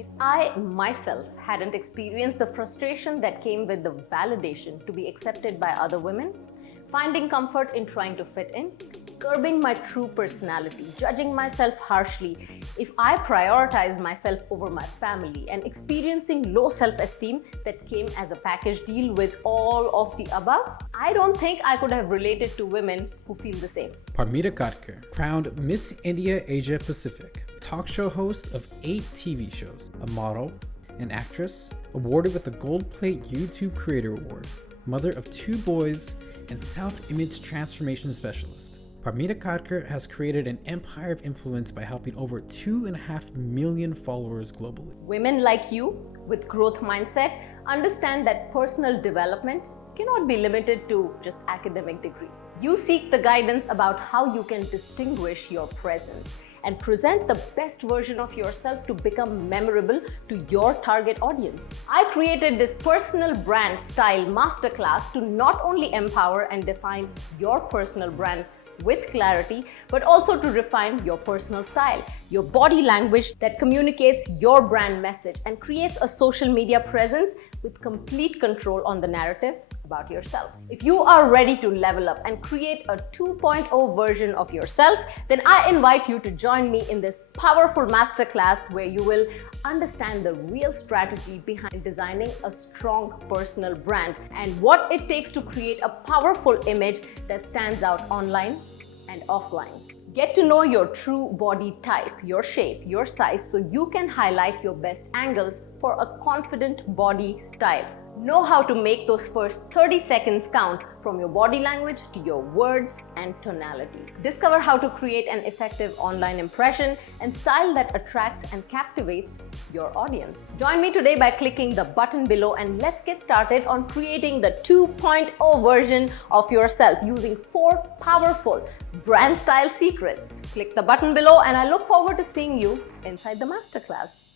If I myself hadn't experienced the frustration that came with the validation to be accepted by other women, finding comfort in trying to fit in, curbing my true personality, judging myself harshly, if I prioritized myself over my family, and experiencing low self-esteem that came as a package deal with all of the above, I don't think I could have related to women who feel the same. Parmita Katkar, crowned Miss India Asia Pacific, talk show host of 8 TV shows, a model, an actress, awarded with the Gold Plate YouTube Creator Award, mother of 2 boys, and self-image transformation specialist. Parmita Katkar has created an empire of influence by helping over 2.5 million followers globally. Women like you, with growth mindset, understand that personal development cannot be limited to just academic degree. You seek the guidance about how you can distinguish your presence and present the best version of yourself to become memorable to your target audience. I created this personal brand style masterclass to not only empower and define your personal brand with clarity, but also to refine your personal style, your body language that communicates your brand message and creates a social media presence with complete control on the narrative about yourself. If you are ready to level up and create a 2.0 version of yourself, then I invite you to join me in this powerful masterclass where you will understand the real strategy behind designing a strong personal brand and what it takes to create a powerful image that stands out online and offline. Get to know your true body type, your shape, your size, so you can highlight your best angles for a confident body style. Know how to make those first 30 seconds count from your body language to your words and tonality. Discover how to create an effective online impression and style that attracts and captivates your audience. Join me today by clicking the button below and let's get started on creating the 2.0 version of yourself using 4 powerful brand style secrets. Click the button below and I look forward to seeing you inside the masterclass.